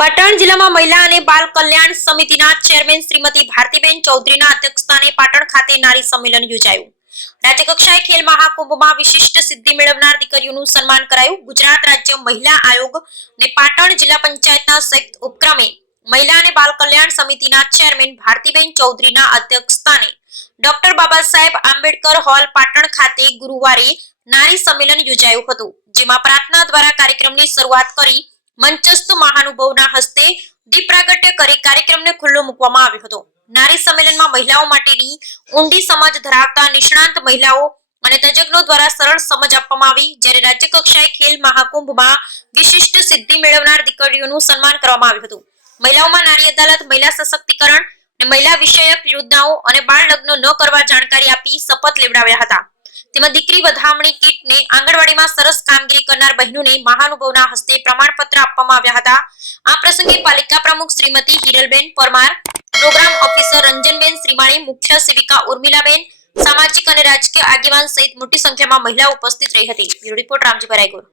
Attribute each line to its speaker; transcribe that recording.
Speaker 1: પાટણ જિલ્લામાં મહિલા અને બાલ કલ્યાણ સમિતિના ચેરમેન શ્રીમતી ભારતીબેન ચૌધરીના અધ્યક્ષસ્થાને પાટણ ખાતે નારી સંમેલન યોજાયું. રાજ્યકક્ષાએ ખેલ મહાકુંભમાં વિશિષ્ટ સિદ્ધિ મેળવનાર દીકરીઓનું સન્માન કરાયું. ગુજરાત રાજ્ય મહિલા આયોગ અને પાટણ જિલ્લા પંચાયતના સંયુક્ત ઉપક્રમે મહિલા અને બાલ કલ્યાણ સમિતિના ચેરમેન ભારતીબેન ચૌધરીના અધ્યક્ષસ્થાને ડોક્ટર બાબા સાહેબ આંબેડકર હોલ પાટણ ખાતે ગુરુવારે નારી સંમેલન યોજાયું હતું, જેમાં પ્રાર્થના દ્વારા કાર્યક્રમની શરૂઆત કરી મંચસ્થ મહાનુભાવના હસ્તે દીપ પ્રાગટ્ય કરી કાર્યક્રમને ખુલ્લો મૂકવામાં આવ્યો હતો. નારી સંમેલનમાં મહિલાઓ માટેની ઊંડી સમજ ધરાવતા નિષ્ણાંત મહિલાઓ અને તજજ્ઞો દ્વારા સરળ સમજ આપવામાં આવી, જ્યારે રાજ્ય કક્ષાએ ખેલ મહાકુંભમાં વિશિષ્ટ સિદ્ધિ મેળવનાર દીકરીઓનું સન્માન કરવામાં આવ્યું હતું. મહિલાઓમાં નારી અદાલત, મહિલા સશક્તિકરણ અને મહિલા વિષયક યોજનાઓ અને બાળ લગ્ન ન કરવા જાણકારી આપી શપથ લેવડાવ્યા હતા. તેમાં દીકરી વધામણી કીટને આંગણવાડીમાં સરસ કામગીરી કરનાર બહેનોને મહાનુભાવના હસ્તે પ્રમાણપત્ર આપવામાં આવ્યા હતા. આ પ્રસંગે પાલિકા પ્રમુખ શ્રીમતી હિરલબેન પરમાર, પ્રોગ્રામ ઓફિસર રંજનબેન શ્રીમાળી, મુખ્ય સેવિકા ઉર્મિલાબેન, સામાજિક અને રાજકીય આગેવાન સહિત મોટી સંખ્યામાં મહિલાઓ ઉપસ્થિત
Speaker 2: રહી હતી. Bureau report Ramji ભરાઈગુર